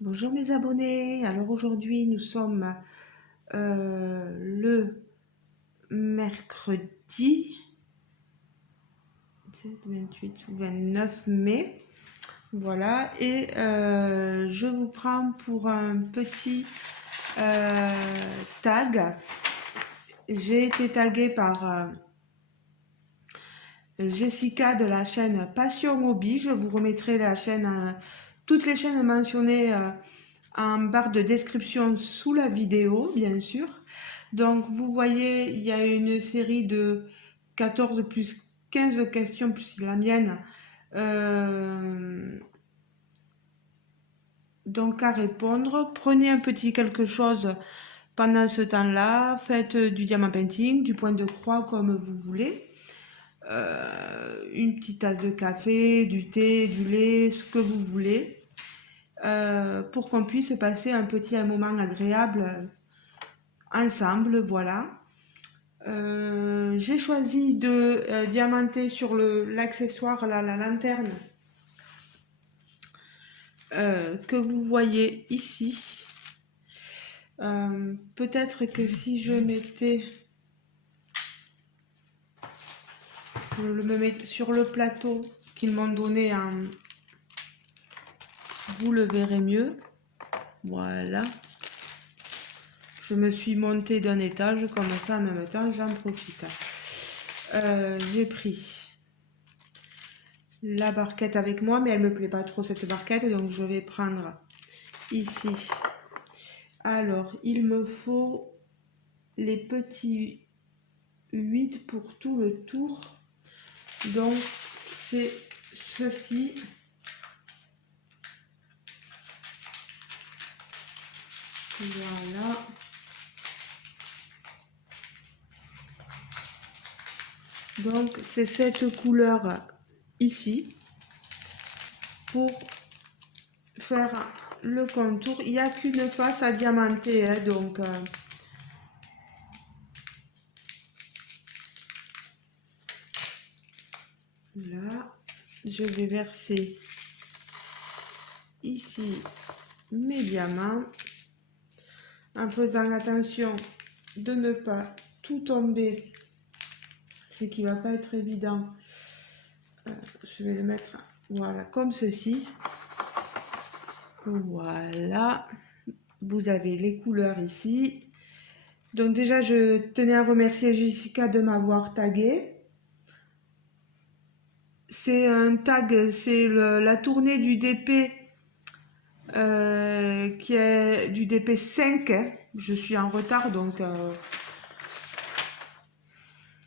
Bonjour mes abonnés, alors aujourd'hui nous sommes le mercredi 28 ou 29 mai, voilà, et je vous prends pour un petit tag. J'ai été taguée par Jessica de la chaîne Passion Hobby. Je vous remettrai la chaîne, toutes les chaînes mentionnées en barre de description sous la vidéo, bien sûr. Donc, vous voyez, il y a une série de 14 plus 15 questions, plus la mienne, donc à répondre. Prenez un petit quelque chose pendant ce temps-là. Faites du diamant painting, du point de croix comme vous voulez. Une petite tasse de café, du thé, du lait, ce que vous voulez, pour qu'on puisse passer un moment agréable ensemble, voilà. J'ai choisi de diamanter sur l'accessoire, la lanterne que vous voyez ici. Peut-être que si je mettais, je me mets sur le plateau qu'ils m'ont donné, vous le verrez mieux. Voilà. Je me suis montée d'un étage, comme ça en même temps j'en profite. J'ai pris la barquette avec moi, mais elle me plaît pas trop cette barquette, donc je vais prendre ici. Alors, il me faut les petits 8 pour tout le tour. Donc, c'est ceci. Voilà. Donc, c'est cette couleur ici pour faire le contour. Il n'y a qu'une face à diamanter, hein, donc là, je vais verser ici mes diamants en faisant attention de ne pas tout tomber, ce qui va pas être évident. Je vais le mettre, voilà, comme ceci. Voilà, vous avez les couleurs ici. Donc déjà, je tenais à remercier Jessica de m'avoir tagué. C'est un tag, c'est la tournée du DP qui est du DP 5. Hein. Je suis en retard, donc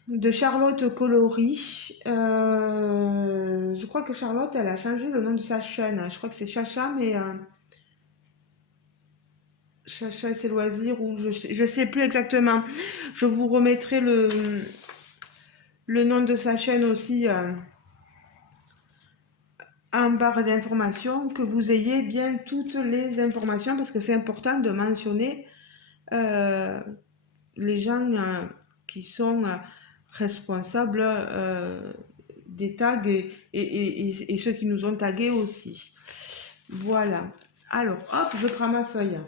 de Charlotte Coloris. Je crois que Charlotte, elle a changé le nom de sa chaîne. Je crois que c'est Chacha, mais Chacha et ses loisirs, ou je sais plus exactement. Je vous remettrai le nom de sa chaîne aussi en barre d'informations, que vous ayez bien toutes les informations, parce que c'est important de mentionner les gens qui sont responsables des tags et ceux qui nous ont tagués aussi. Voilà. Alors, hop, je prends ma feuille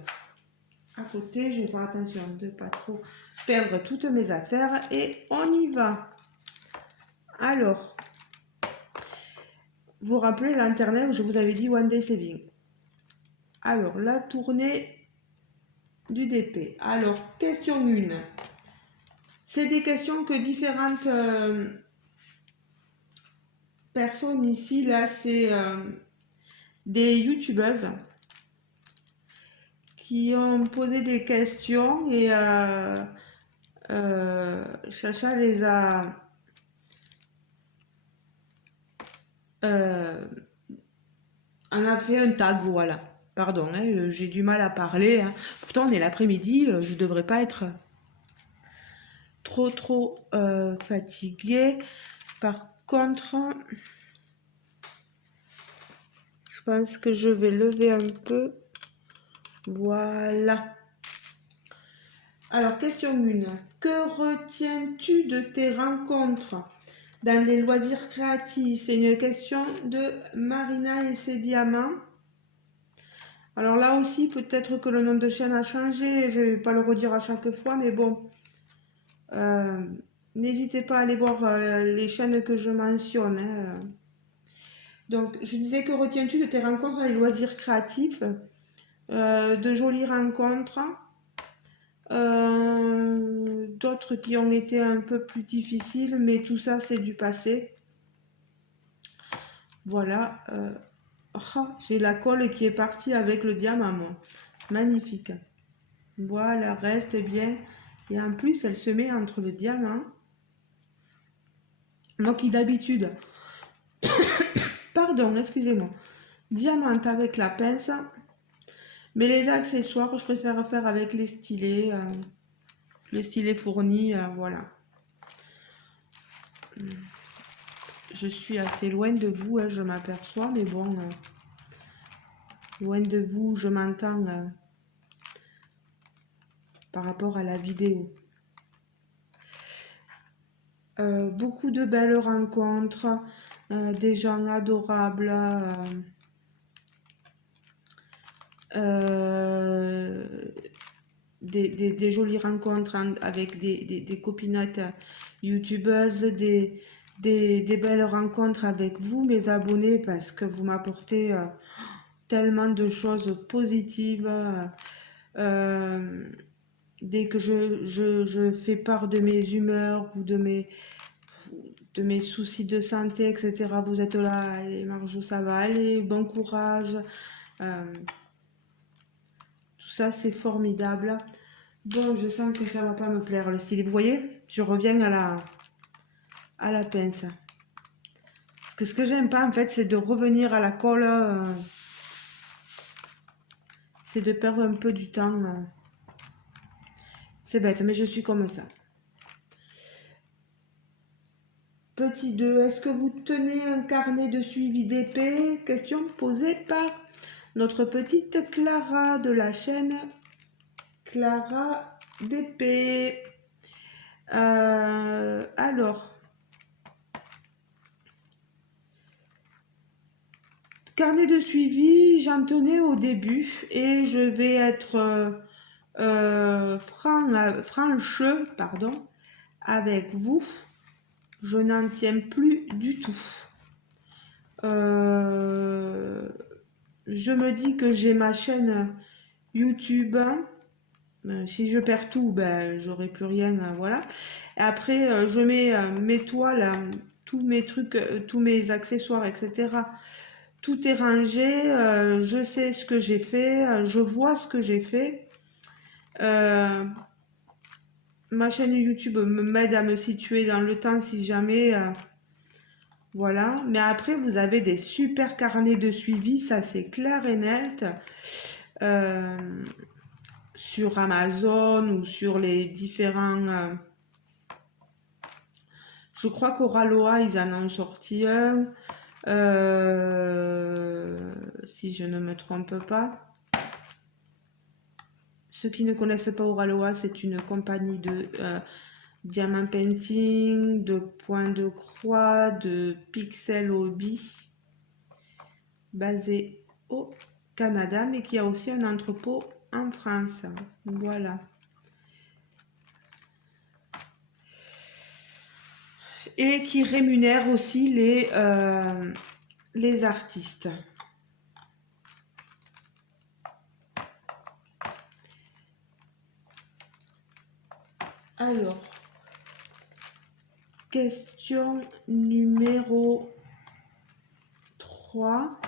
à côté. Je vais faire attention de ne pas trop perdre toutes mes affaires et on y va. Alors, vous rappelez l'internet où je vous avais dit One Day Saving. Alors, la tournée du DP. Alors, question 1. C'est des questions que différentes personnes ici, là, c'est des youtubeuses qui ont posé des questions et Chacha les a on a fait un tag, voilà. Pardon, hein, j'ai du mal à parler. Hein. Pourtant, on est l'après-midi, je devrais pas être trop fatiguée. Par contre, je pense que je vais lever un peu. Voilà. Alors, question 1. Que retiens-tu de tes rencontres dans les loisirs créatifs? C'est une question de Marina et ses diamants. Alors là aussi, peut-être que le nom de chaîne a changé, je vais pas le redire à chaque fois, mais bon, euh, n'hésitez pas à aller voir les chaînes que je mentionne, hein. Donc, je disais, que retiens-tu de tes rencontres et loisirs créatifs? De jolies rencontres, d'autres qui ont été un peu plus difficiles, mais tout ça, c'est du passé. Voilà. Ah, j'ai la colle qui est partie avec le diamant, moi. Magnifique. Voilà, reste bien. Et en plus, elle se met entre le diamant. Moi qui d'habitude, pardon, excusez-moi, diamante avec la pince. Mais les accessoires, je préfère faire avec les stylés fournis, voilà. Je suis assez loin de vous, hein, je m'aperçois, mais bon, loin de vous, je m'entends par rapport à la vidéo. Beaucoup de belles rencontres, des gens adorables, euh, des jolies rencontres avec des copinettes youtubeuses, des belles rencontres avec vous, mes abonnés, parce que vous m'apportez tellement de choses positives. Euh, Dès que je fais part de mes humeurs ou de mes soucis de santé, etc., vous êtes là, allez Marjo, ça va aller, bon courage. Euh, Tout ça, c'est formidable. Bon, je sens que ça va pas me plaire le style. Vous voyez, je reviens à la pince. Parce que ce que j'aime pas, en fait, c'est de revenir à la colle. C'est de perdre un peu du temps. C'est bête, mais je suis comme ça. Petit 2, est-ce que vous tenez un carnet de suivi d'épée? Question posée par notre petite Clara de la chaîne Clara d'épée. Alors, carnet de suivi, j'en tenais au début et je vais être franche, pardon, avec vous. Je n'en tiens plus du tout. Euh, je me dis que j'ai ma chaîne YouTube. Si je perds tout, ben, j'aurai plus rien, voilà. Et après, je mets mes toiles, tous mes trucs, tous mes accessoires, etc. Tout est rangé, je sais ce que j'ai fait, je vois ce que j'ai fait. Euh, Ma chaîne YouTube m'aide à me situer dans le temps si jamais, voilà. Mais après, vous avez des super carnets de suivi, ça c'est clair et net. Euh, sur Amazon ou sur les différents... je crois qu'Oraloa, ils en ont sorti un. Si je ne me trompe pas. Ceux qui ne connaissent pas Oraloa, c'est une compagnie de diamant painting, de points de croix, de pixel hobby, basée au Canada, mais qui a aussi un entrepôt en France. Voilà. Et qui rémunère aussi les artistes. Alors, question numéro 3.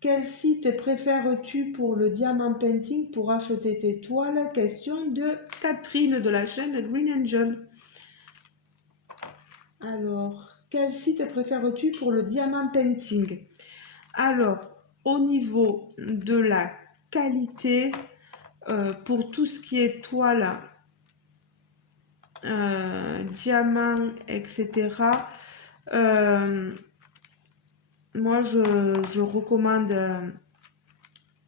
Quel site préfères-tu pour le diamant painting pour acheter tes toiles? Question de Catherine de la chaîne Green Angel. Alors, quel site préfères-tu pour le diamant painting? Alors, au niveau de la qualité, pour tout ce qui est toile, diamant, etc., moi, je recommande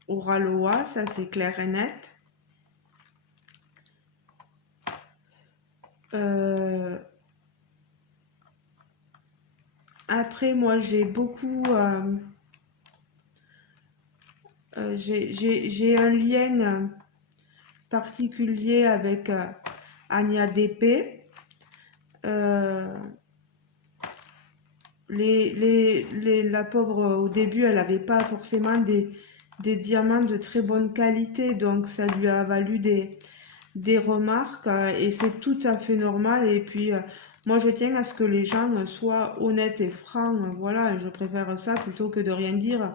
Oraloa, ça c'est clair et net. Après, moi, j'ai beaucoup j'ai un lien particulier avec Anya DP. La pauvre, au début, elle n'avait pas forcément des diamants de très bonne qualité, donc ça lui a valu des remarques et c'est tout à fait normal. Et puis, moi, je tiens à ce que les gens soient honnêtes et francs. Voilà, je préfère ça plutôt que de rien dire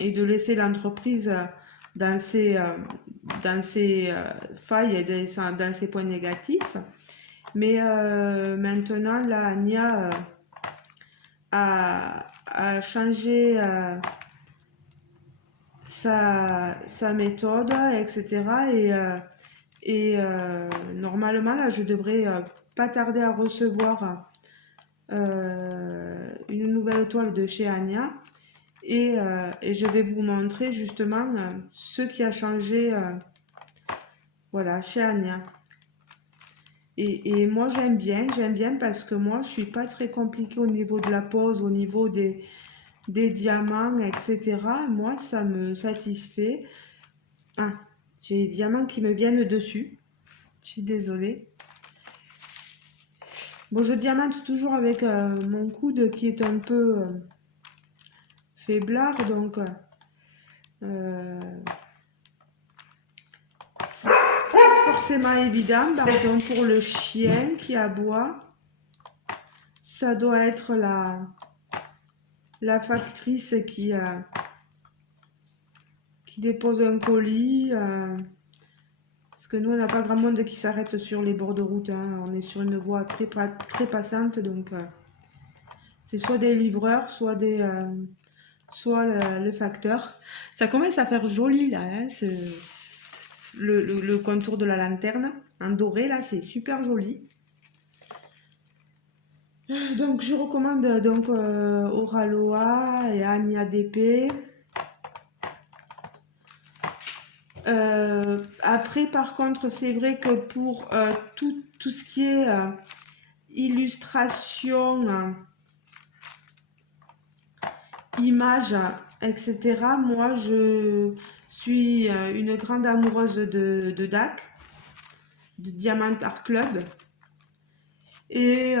et de laisser l'entreprise dans ses failles et dans ses points négatifs. Mais maintenant, là, Anya a changé sa méthode, etc. Normalement, là, je devrais pas tarder à recevoir une nouvelle toile de chez Anya. Et je vais vous montrer justement ce qui a changé voilà, chez Anya. Et moi, j'aime bien parce que moi, je suis pas très compliquée au niveau de la pose, au niveau des diamants, etc. Moi, ça me satisfait. Ah, j'ai des diamants qui me viennent dessus. Je suis désolée. Bon, je diamante toujours avec mon coude qui est un peu faiblard, donc forcément évident. Pardon pour le chien qui aboie. Ça doit être la factrice qui dépose un colis. Parce que nous, on n'a pas grand monde qui s'arrête sur les bords de route. Hein. On est sur une voie très passante. Donc, c'est soit des livreurs, soit le facteur. Ça commence à faire joli, là. Hein, le contour de la lanterne en doré, là, c'est super joli. Donc, je recommande donc Oraloa et Anya DP. Après, par contre, c'est vrai que pour tout ce qui est illustration, images, etc., moi, je suis une grande amoureuse de DAC, de Diamant Art Club. Et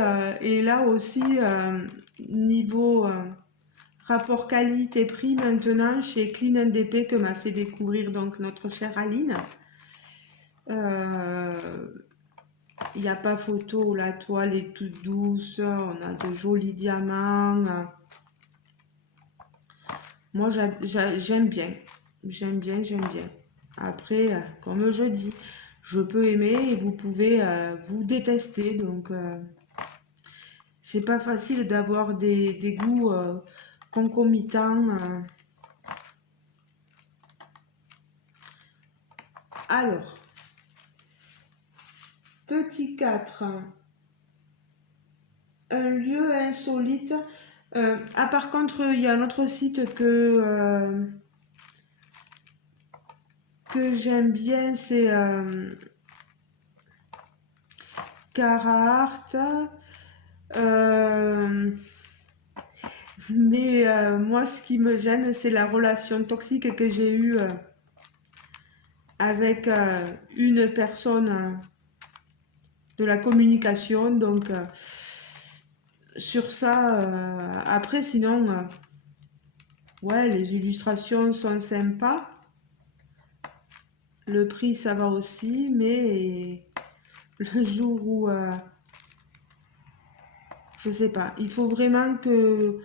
là aussi, niveau rapport qualité-prix, maintenant, chez Clean NDP, que m'a fait découvrir donc notre chère Aline. Il n'y a pas photo, la toile est toute douce, on a de jolis diamants. Moi, j'aime bien. J'aime bien. Après, comme je dis, je peux aimer et vous pouvez vous détester. Donc, c'est pas facile d'avoir des goûts concomitants. Alors, petit 4. Un lieu insolite. Par contre, il y a un autre site que j'aime bien, c'est Carhartt. Mais moi, ce qui me gêne, c'est la relation toxique que j'ai eue avec une personne de la communication. Donc, sur ça, après, sinon, ouais, les illustrations sont sympas. Le prix, ça va aussi, mais le jour où, je sais pas, il faut vraiment que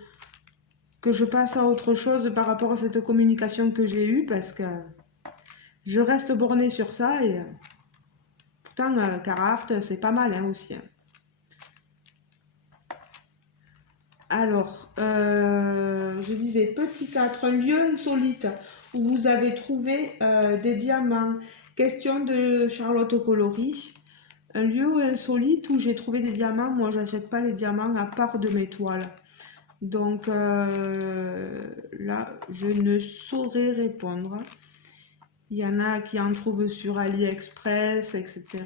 je passe à autre chose par rapport à cette communication que j'ai eue, parce que je reste bornée sur ça, et pourtant, Carhartt, c'est pas mal hein, aussi. Hein. Alors, je disais, petit 4, un lieu insolite où vous avez trouvé des diamants. Question de Charlotte Coloris. Un lieu insolite où j'ai trouvé des diamants. Moi, j'achète pas les diamants à part de mes toiles. Donc là, je ne saurais répondre. Il y en a qui en trouvent sur AliExpress, etc.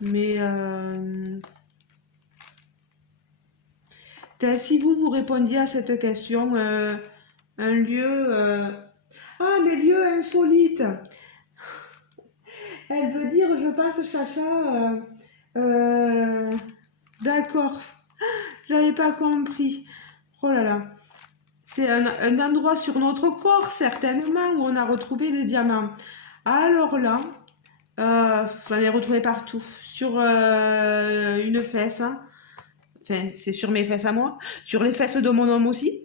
Mais si vous répondiez à cette question, un lieu... Ah, mais lieu insolite. Elle veut dire, je passe, Chacha. Euh, D'accord. J'avais pas compris. Oh là là. C'est un endroit sur notre corps, certainement, où on a retrouvé des diamants. Alors là, j'en ai retrouvé partout. Sur une fesse, hein. Enfin, c'est sur mes fesses à moi. Sur les fesses de mon homme aussi.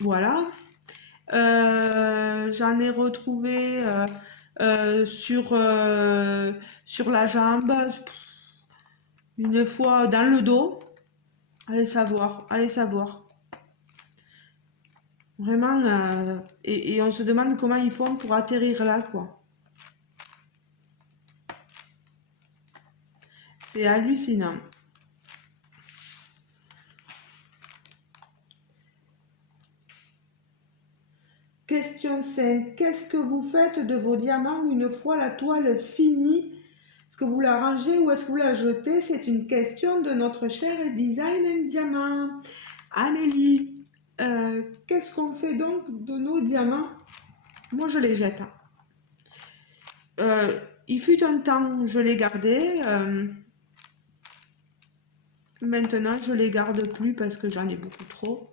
Voilà. J'en ai retrouvé sur la jambe. Une fois dans le dos. Allez savoir, allez savoir. Vraiment, et on se demande comment ils font pour atterrir là, quoi. C'est hallucinant. Question 5. Qu'est-ce que vous faites de vos diamants une fois la toile finie? Est-ce que vous la rangez ou est-ce que vous la jetez? C'est une question de notre cher Design and Diamant. Amélie, qu'est-ce qu'on fait donc de nos diamants? Moi, je les jette. Il fut un temps, je les gardais. Maintenant, je les garde plus parce que j'en ai beaucoup trop.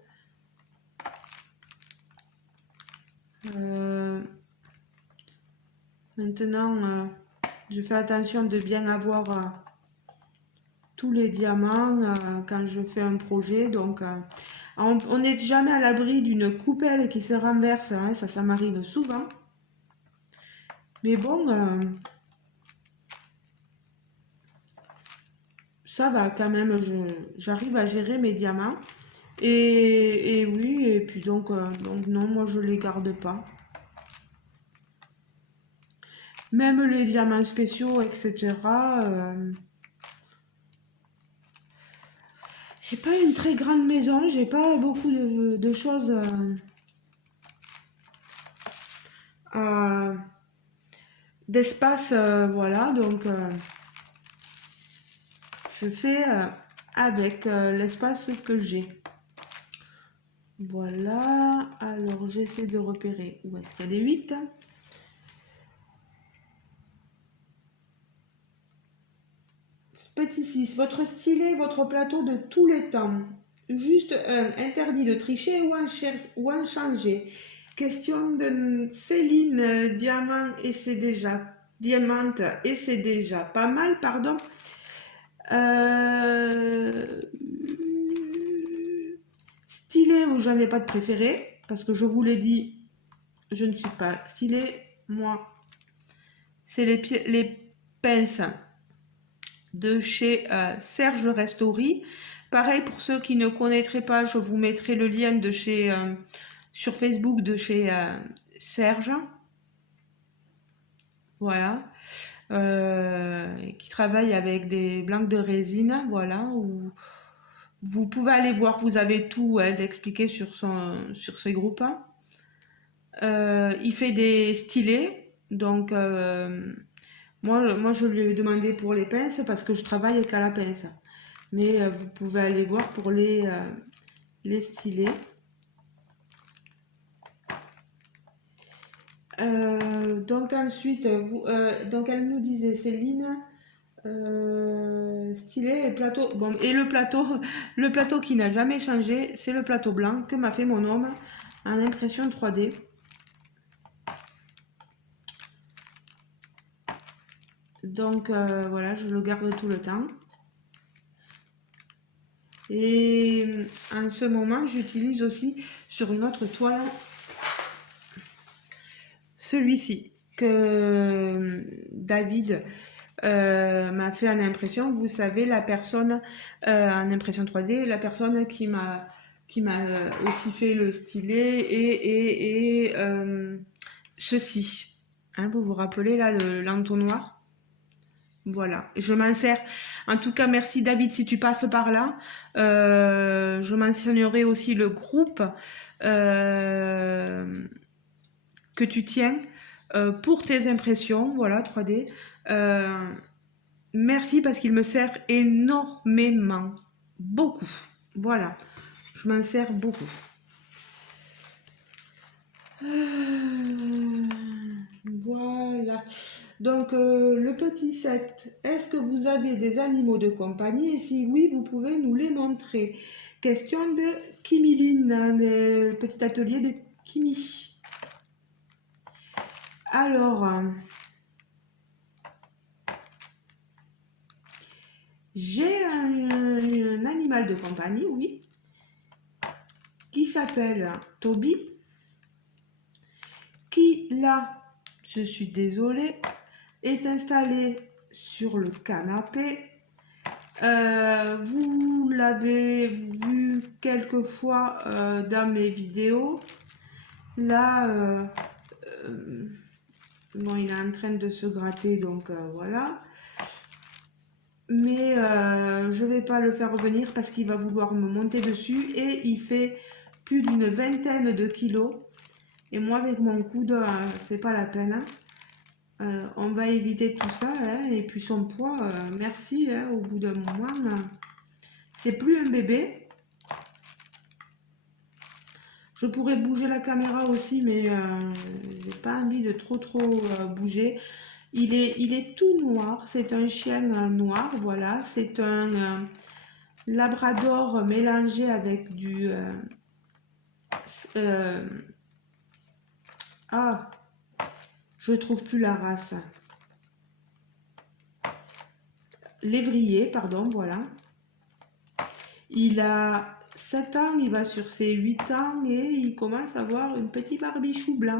Maintenant, je fais attention de bien avoir tous les diamants quand je fais un projet. Donc, on n'est jamais à l'abri d'une coupelle qui se renverse. Hein, ça m'arrive souvent. Mais bon, ça va quand même. J'arrive à gérer mes diamants. Et oui, et puis donc non, moi je les garde pas. Même les diamants spéciaux, etc. J'ai pas une très grande maison, j'ai pas beaucoup de choses d'espace, voilà, donc je fais avec l'espace que j'ai. Voilà, alors j'essaie de repérer où est-ce qu'il y a des 8. Petit 6, votre stylet, votre plateau de tous les temps. Juste un, interdit de tricher ou en changer. Question de Céline, diamante et c'est déjà pas mal, pardon. Stylet où j'en ai pas de préféré, parce que je vous l'ai dit, je ne suis pas stylet, moi. C'est les pinces de chez Serge Restori. Pareil, pour ceux qui ne connaîtraient pas, je vous mettrai le lien de chez sur Facebook de chez Serge. Voilà. Qui travaille avec des blancs de résine. Voilà. Où vous pouvez aller voir, vous avez tout d'expliquer sur ses groupes. Il fait des stylets. Donc, moi, je lui ai demandé pour les pinces parce que je travaille qu'à la pince. Mais vous pouvez aller voir pour les stylets. Donc ensuite, donc elle nous disait, Céline, stylet et plateau. Bon, et le plateau qui n'a jamais changé, c'est le plateau blanc que m'a fait mon homme en impression 3D. Donc voilà, je le garde tout le temps. Et en ce moment, j'utilise aussi sur une autre toile celui-ci que David m'a fait en impression. Vous savez, la personne en impression 3D, la personne qui m'a aussi fait le stylet et ceci. Hein, vous vous rappelez là l'entonnoir? Voilà, je m'en sers. En tout cas, merci David si tu passes par là. Je mentionnerai aussi le groupe que tu tiens pour tes impressions, voilà, 3D. Merci parce qu'il me sert énormément, beaucoup. Voilà, je m'en sers beaucoup. Donc, le petit 7, est-ce que vous avez des animaux de compagnie? Et si oui, vous pouvez nous les montrer. Question de Kimiline, hein, le petit atelier de Kimi. Alors, j'ai un animal de compagnie, oui, qui s'appelle Toby, qui là, je suis désolée, est installé sur le canapé. Vous l'avez vu quelques fois dans mes vidéos. Là, bon, il est en train de se gratter, donc voilà. Mais je vais pas le faire revenir parce qu'il va vouloir me monter dessus et il fait plus d'une vingtaine de kilos. Et moi, avec mon coude, c'est pas la peine, hein. On va éviter tout ça, hein. Et puis son poids, merci, hein, au bout d'un moment, c'est plus un bébé. Je pourrais bouger la caméra aussi, mais j'ai pas envie de trop bouger. Il est tout noir, c'est un chien noir, voilà. C'est un labrador mélangé avec du... ah, je trouve plus la race. Lévrier, pardon, voilà. Il a 7 ans, il va sur ses 8 ans et il commence à avoir un petit barbichou blanc.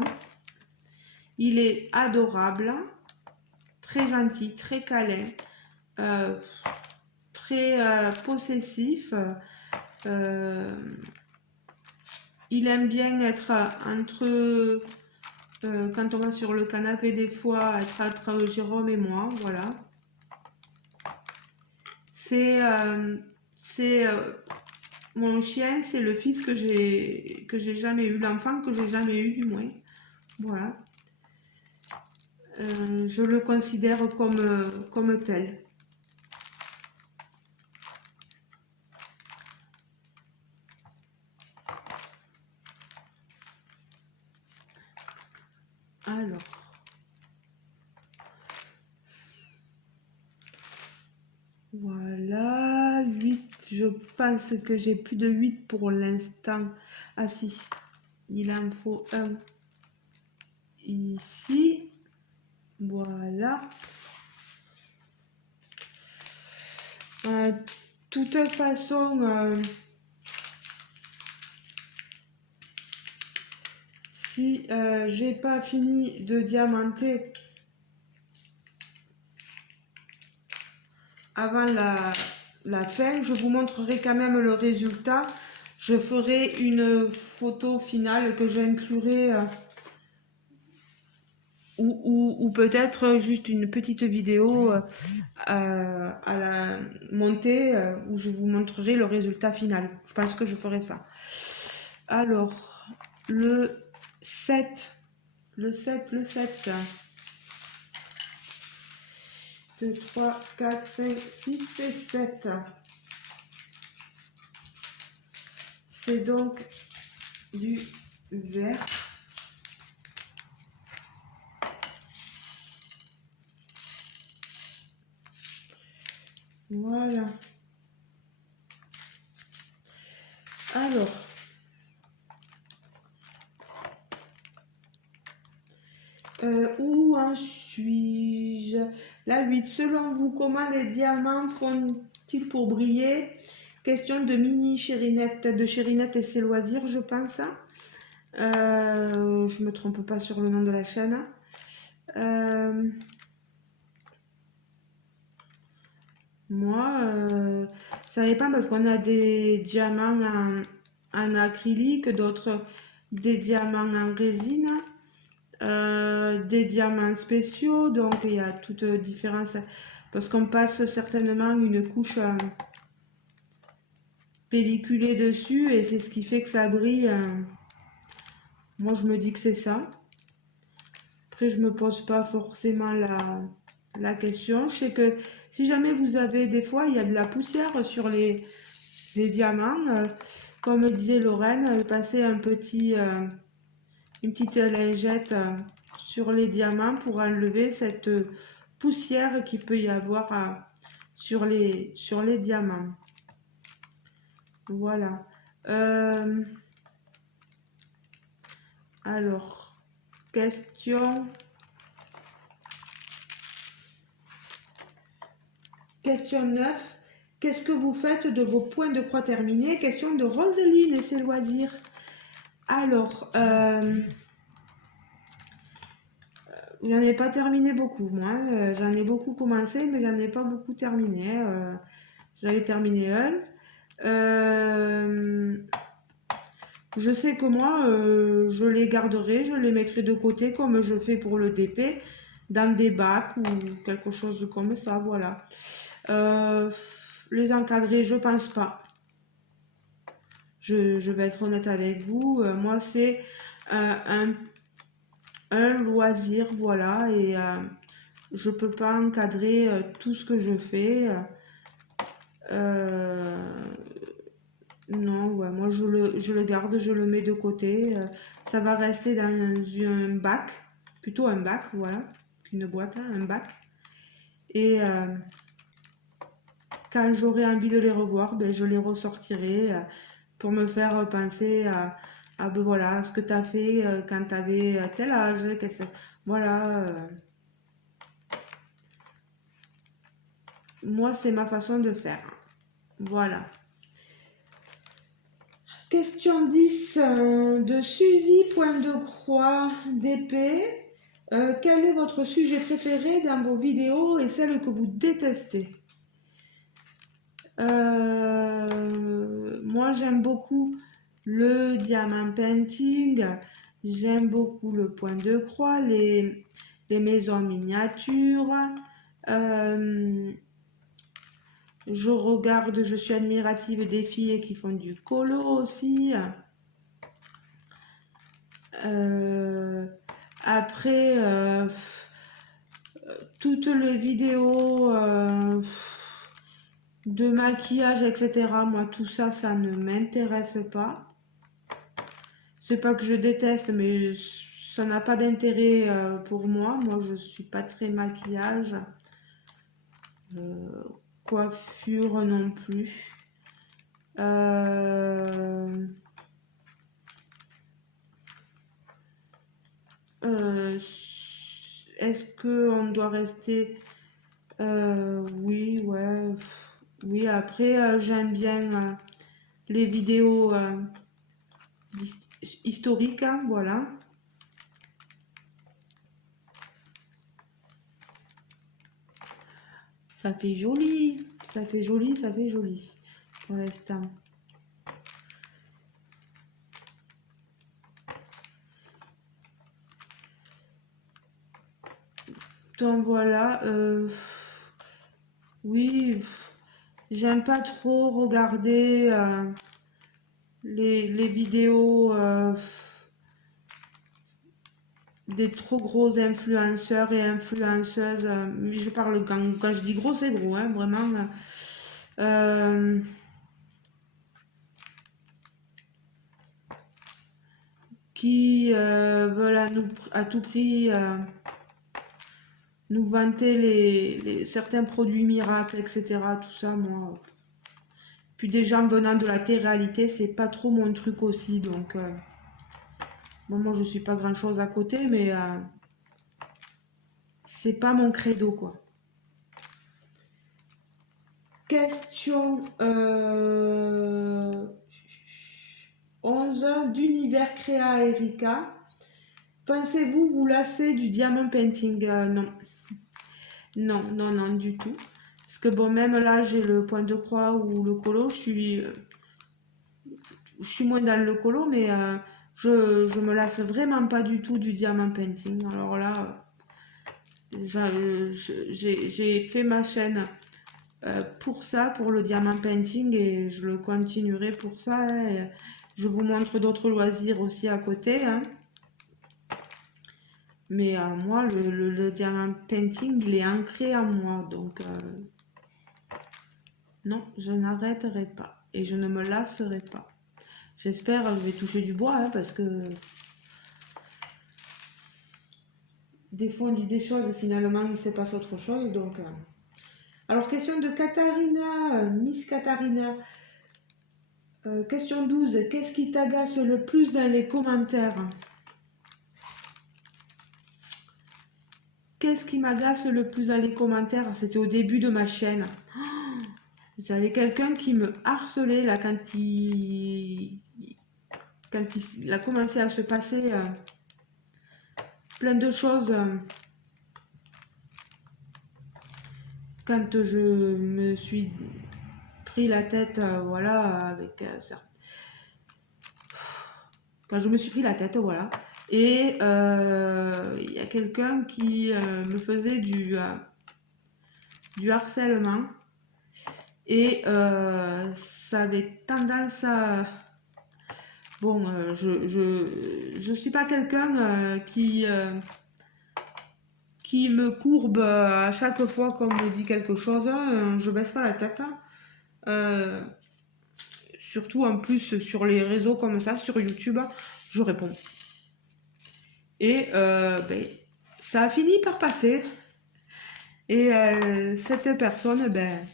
Il est adorable, très gentil, très câlin, très possessif. Il aime bien être entre, quand on va sur le canapé des fois, être entre Jérôme et moi, voilà. C'est mon chien, c'est le fils que j'ai jamais eu, l'enfant que j'ai jamais eu du moins, voilà. Je le considère comme tel. Alors, voilà, 8, je pense que j'ai plus de 8 pour l'instant. Ah si, il en faut un ici, voilà. De toute façon, si j'ai pas fini de diamanter avant la fin, je vous montrerai quand même le résultat. Je ferai une photo finale que j'inclurai ou peut-être juste une petite vidéo à la montée où je vous montrerai le résultat final. Je pense que je ferai ça. Alors, le 7. Le 7. 2, 3, 4, 5, 6 et 7. C'est donc du vert. Voilà. Alors, où en suis-je? La 8. Selon vous, comment les diamants font-ils pour briller? Question de Mini Chérinette, de Chérinette et ses loisirs, je pense. Je me trompe pas sur le nom de la chaîne. Moi, ça dépend parce qu'on a des diamants en acrylique, d'autres des diamants en résine, des diamants spéciaux, donc il y a toute différence parce qu'on passe certainement une couche pelliculée dessus et c'est ce qui fait que ça brille. Moi, je me dis que c'est ça. Après, je me pose pas forcément la question. Je sais que si jamais vous avez des fois, il y a de la poussière sur les diamants. Comme disait Lorraine, passer un petit une petite lingette sur les diamants pour enlever cette poussière qu'il peut y avoir sur les diamants. Voilà. Alors, question 9. Qu'est-ce que vous faites de vos points de croix terminés? Question de Roseline et ses loisirs. Alors, j'en ai pas terminé beaucoup, moi. J'en ai beaucoup commencé, mais j'en ai pas beaucoup terminé. J'en avais terminé un. Je sais que moi, je les garderai, je les mettrai de côté comme je fais pour le DP, dans des bacs ou quelque chose comme ça, voilà. Les encadrer, je pense pas. Je vais être honnête avec vous. Moi, c'est un loisir, voilà, et je peux pas encadrer tout ce que je fais. Non, ouais, moi je le garde, je le mets de côté. Ça va rester dans un bac, plutôt un bac, voilà, qu'une boîte, hein, un bac. Et quand j'aurai envie de les revoir, ben, je les ressortirai pour me faire penser ben, voilà, ce que tu as fait quand tu avais tel âge. Voilà. Moi, c'est ma façon de faire. Voilà. Question 10 de Suzy, point de croix, d'épée. Quel est votre sujet préféré dans vos vidéos et celle que vous détestez? Moi, j'aime beaucoup le diamant painting. J'aime beaucoup le point de croix, les maisons miniatures. Je suis admirative des filles qui font du colo aussi. Après, toutes les vidéos de maquillage, etc., moi, tout ça, ça ne m'intéresse pas. C'est pas que je déteste, mais ça n'a pas d'intérêt pour moi. Moi, je suis pas très maquillage. Coiffure non plus. Est-ce qu'on doit rester... oui, ouais. Oui, après, j'aime bien les vidéos historiques, hein, voilà. Ça fait joli, ça fait joli, ça fait joli pour l'instant. Donc voilà, oui, j'aime pas trop regarder les vidéos des trop gros influenceurs et influenceuses. Je parle quand je dis gros, c'est gros, hein, vraiment. Qui veulent à tout prix nous vanter certains produits miracles, etc. Tout ça, moi. Puis des gens venant de la télé-réalité, c'est pas trop mon truc aussi. Donc, bon, moi, je suis pas grand-chose à côté, mais c'est pas mon credo, quoi. Question 11 d'Univers Créa Erika. Pensez-vous vous lasser du diamant painting? Non. Non, non, non, du tout. Parce que bon, même là, j'ai le point de croix ou le colo. Je suis moins dans le colo, mais je me lasse vraiment pas du tout du diamant painting. Alors là, j'ai fait ma chaîne pour ça, pour le diamant painting, et je le continuerai pour ça. Et je vous montre d'autres loisirs aussi à côté, hein. Mais moi, le diamant painting, il est ancré en moi. Donc, non, je n'arrêterai pas. Et je ne me lasserai pas. J'espère, je vais toucher du bois, hein, parce que des fois on dit des choses, finalement il se passe autre chose. Donc, alors, question de Katharina, Miss Katharina. Question 12. Qu'est-ce qui t'agace le plus dans les commentaires? Qu'est-ce qui m'agace le plus dans les commentaires? C'était au début de ma chaîne. J'avais quelqu'un qui me harcelait là quand il a commencé à se passer plein de choses. Quand je me suis pris la tête, voilà, avec ça. Quand je me suis pris la tête, voilà. Et il y a quelqu'un qui me faisait du harcèlement. Et ça avait tendance à... Bon, je suis pas quelqu'un qui me courbe à chaque fois qu'on me dit quelque chose. Je baisse pas la tête. Euh, Surtout en plus sur les réseaux comme ça, sur YouTube, je réponds. Et ben, ça a fini par passer. Et cette personne, ben,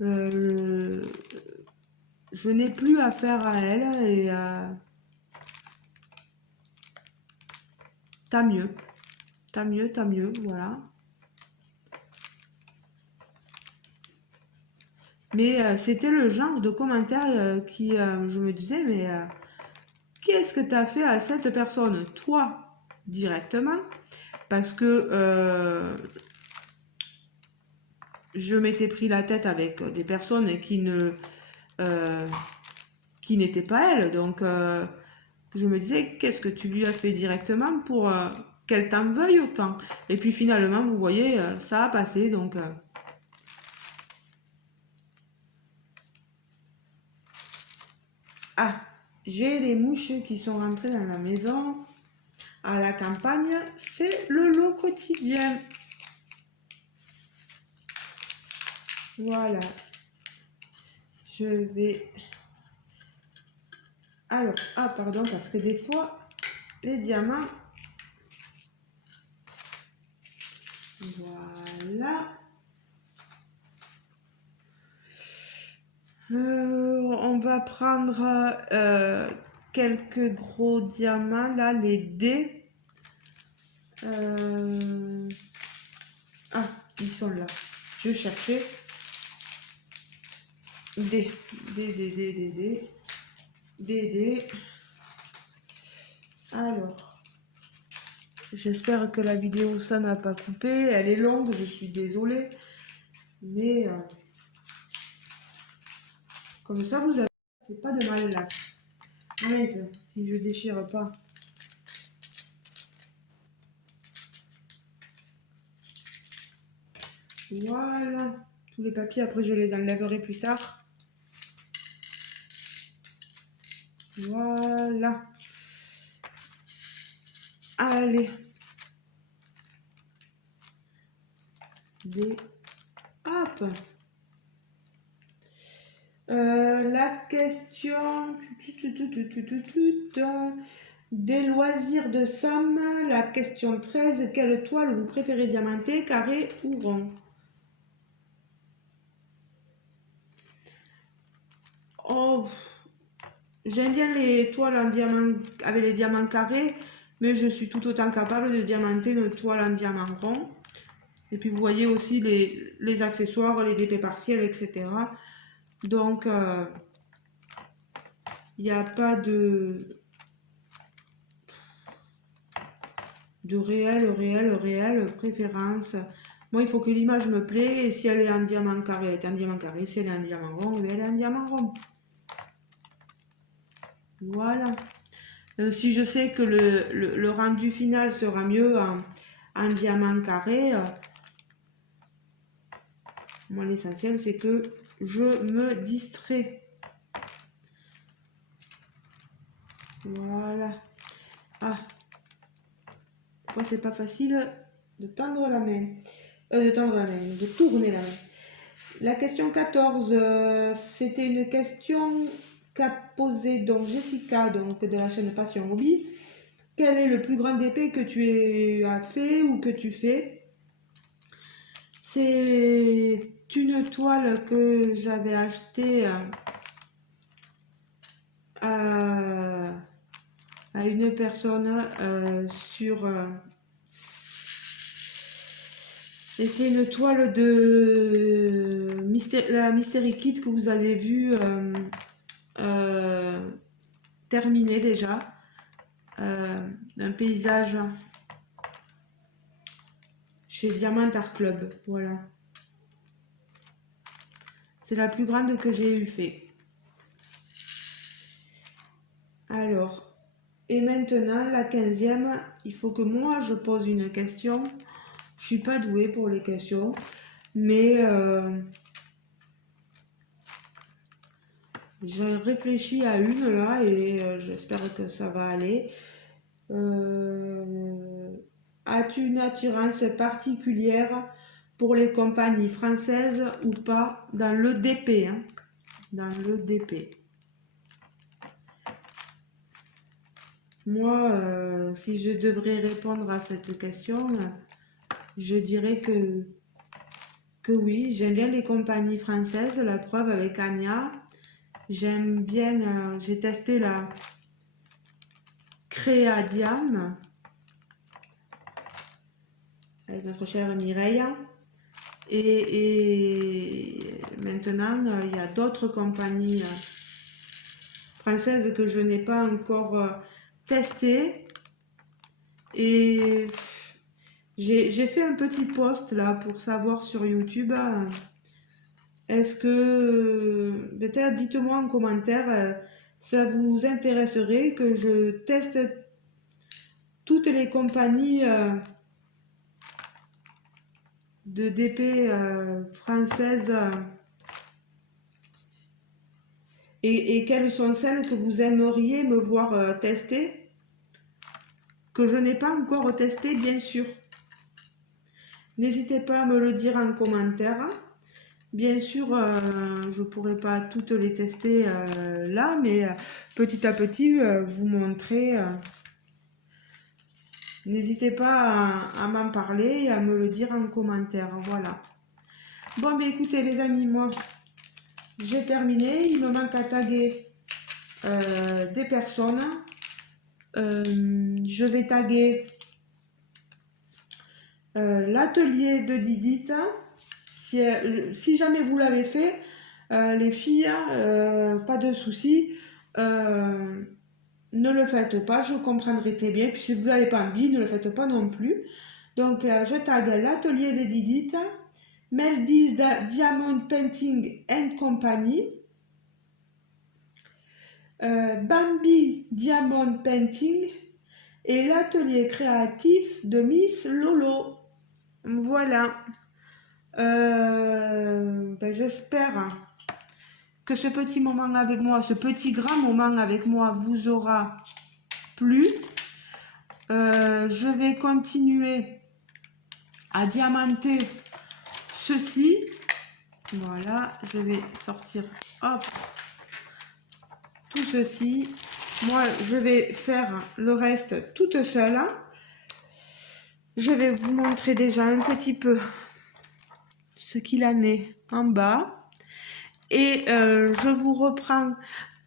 je n'ai plus affaire à elle et tant mieux. Tant mieux, voilà. Mais c'était le genre de commentaire qui, je me disais, mais qu'est-ce que tu as fait à cette personne, toi, directement? Parce que je m'étais pris la tête avec des personnes qui n'étaient pas elles. Donc, je me disais, qu'est-ce que tu lui as fait directement pour qu'elle t'en veuille autant? Et puis finalement, vous voyez, ça a passé. Donc, ah, j'ai les mouches qui sont rentrées dans la maison. À la campagne, c'est le lot quotidien. Voilà. Je vais... Alors, ah pardon, parce que des fois, les diamants... Voilà. On va prendre quelques gros diamants, là, les dés. Ah, ils sont là. Je cherchais. Dés. Dés. Alors, j'espère que la vidéo, ça n'a pas coupé. Elle est longue, je suis désolée. Mais comme ça, vous avez... C'est pas de mal là. Allez, si je déchire pas. Voilà. Tous les papiers, après, je les enlèverai plus tard. Voilà. Allez. Hop. La question des loisirs de Sam. La question 13. Quelle toile vous préférez, diamantée, carré ou rond? Oh, j'aime bien les toiles en diamant avec les diamants carrés, mais je suis tout autant capable de diamanter une toile en diamant rond. Et puis vous voyez aussi les accessoires, les dépôts partiels, etc. Donc, il n'y a pas de réelle préférence. Moi, il faut que l'image me plaît. Et si elle est en diamant carré, elle est en diamant carré. Si elle est en diamant rond, elle est en diamant rond. Voilà. Si je sais que le rendu final sera mieux en diamant carré, moi, l'essentiel, c'est que je me distrais. Voilà. Ah, pourquoi c'est pas facile de tendre la main. De tourner la main. La question 14, c'était une question qu'a posée donc Jessica donc, de la chaîne Passion Hobby. quel est le plus grand épée que tu as fait ou que tu fais? C'est une toile que j'avais achetée à, à une personne sur... c'était une toile de la Mystery Kit que vous avez vu euh, terminer déjà. Un paysage chez Diamant Art Club. Voilà. C'est la plus grande que j'ai eu fait. Alors, et maintenant, la 15e, il faut que moi je pose une question. Je suis pas douée pour les questions, mais j'ai réfléchi à une là et j'espère que ça va aller. As-tu une attirance particulière pour les compagnies françaises ou pas dans le DP, hein, dans le DP. Moi, si je devrais répondre à cette question, je dirais que oui, j'aime bien les compagnies françaises, la preuve avec Anya. J'aime bien, j'ai testé la Créadiam avec notre chère Mireille. Et maintenant, il y a d'autres compagnies françaises que je n'ai pas encore testées. Et j'ai fait un petit post là pour savoir sur YouTube. Est-ce que, peut-être dites-moi en commentaire, ça vous intéresserait que je teste toutes les compagnies de DP françaises et quelles sont celles que vous aimeriez me voir tester, que je n'ai pas encore testé bien sûr. N'hésitez pas à me le dire en commentaire. Bien sûr, je ne pourrai pas toutes les tester là, mais petit à petit, vous montrer. N'hésitez pas à m'en parler et à me le dire en commentaire. Voilà. Bon, ben écoutez les amis, moi, j'ai terminé. Il me manque à taguer des personnes. Je vais taguer l'atelier de Didit. Si jamais vous l'avez fait, les filles, pas de souci, ne le faites pas, je comprendrai très bien. Puis si vous n'avez pas envie, ne le faites pas non plus. Donc je tag l'atelier d'Edith, Meldy's Diamond Painting and Company, Bambi Diamond Painting et l'atelier créatif de Miss Lolo. Voilà. Ben, j'espère que ce petit moment avec moi, ce petit grand moment avec moi vous aura plu. Je vais continuer à diamanter ceci. Voilà, je vais sortir hop, tout ceci. Moi, je vais faire le reste toute seule. Je vais vous montrer déjà un petit peu ce qu'il en est en bas. Et je vous reprends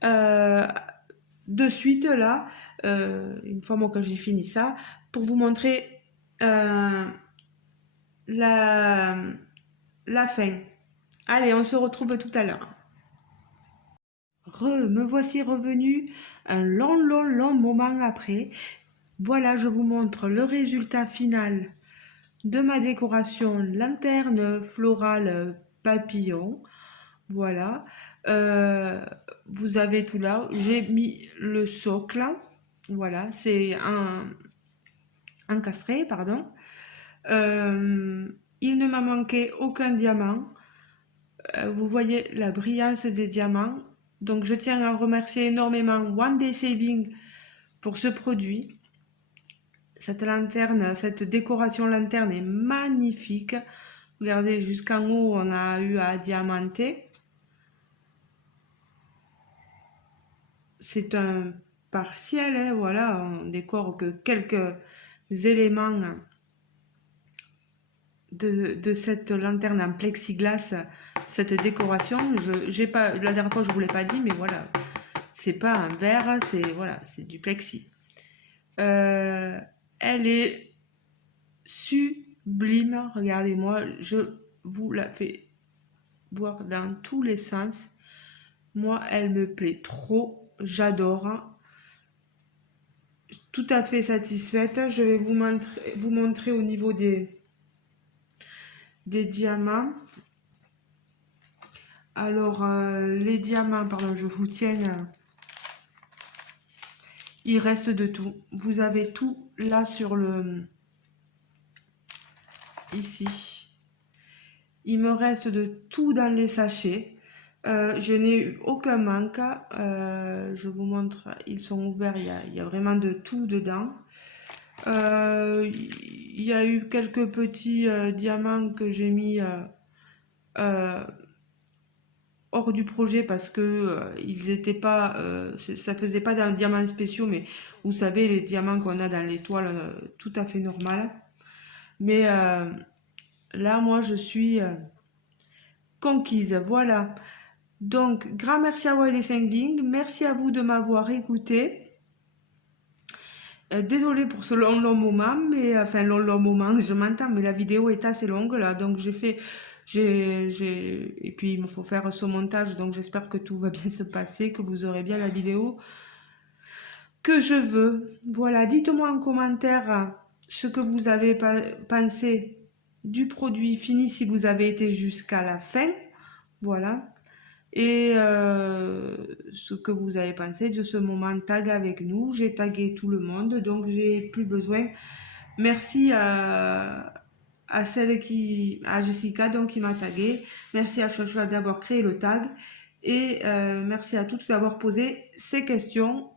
de suite là, une fois moi que j'ai fini ça, pour vous montrer la fin. Allez, on se retrouve tout à l'heure. Me voici revenu un long moment après. Voilà, je vous montre le résultat final de ma décoration lanterne florale papillon. Voilà, vous avez tout là. J'ai mis le socle. Voilà, c'est encastré, pardon. Il ne m'a manqué aucun diamant. Vous voyez la brillance des diamants. Donc je tiens à remercier énormément One Day Saving pour ce produit. Cette lanterne, cette décoration lanterne est magnifique. Regardez, jusqu'en haut, on a eu à diamanter. C'est un partiel, hein, voilà, on décore que quelques éléments de cette lanterne en plexiglas, cette décoration. J'ai pas, la dernière fois je vous l'ai pas dit, mais voilà, c'est pas un verre, c'est voilà, c'est du plexi. Elle est sublime, regardez-moi, je vous la fais voir dans tous les sens. Moi, elle me plaît trop, j'adore. Tout à fait satisfaite. Je vais vous montrer au niveau des diamants. Alors, les diamants, pardon, je vous tiens. Il reste de tout. Vous avez tout là sur le... Ici. Il me reste de tout dans les sachets. Je n'ai eu aucun manque. Je vous montre, ils sont ouverts. Il y a vraiment de tout dedans. Il y a eu quelques petits diamants que j'ai mis hors du projet parce que ils étaient pas, ça faisait pas d'un diamant spéciaux, mais vous savez les diamants qu'on a dans l'étoile, tout à fait normal. Mais là, moi, je suis conquise. Voilà. Donc, grand merci à Wiley Sengling. Merci à vous de m'avoir écouté. Désolée pour ce long moment, mais enfin long moment, je m'entends, mais la vidéo est assez longue là, donc et puis il me faut faire ce montage, donc j'espère que tout va bien se passer, que vous aurez bien la vidéo que je veux. Voilà, dites-moi en commentaire ce que vous avez pensé du produit fini si vous avez été jusqu'à la fin, voilà. Et ce que vous avez pensé de ce moment tag avec nous. J'ai tagué tout le monde, donc j'ai plus besoin. Merci à à Jessica donc qui m'a tagué. Merci à Chacha d'avoir créé le tag et merci à toutes d'avoir posé ces questions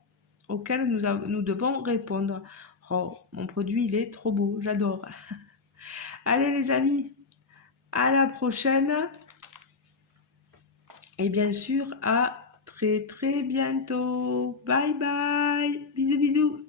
auxquelles nous devons répondre. Oh, mon produit il est trop beau, j'adore. Allez les amis, à la prochaine. Et bien sûr, à très très bientôt. Bye bye. Bisous bisous.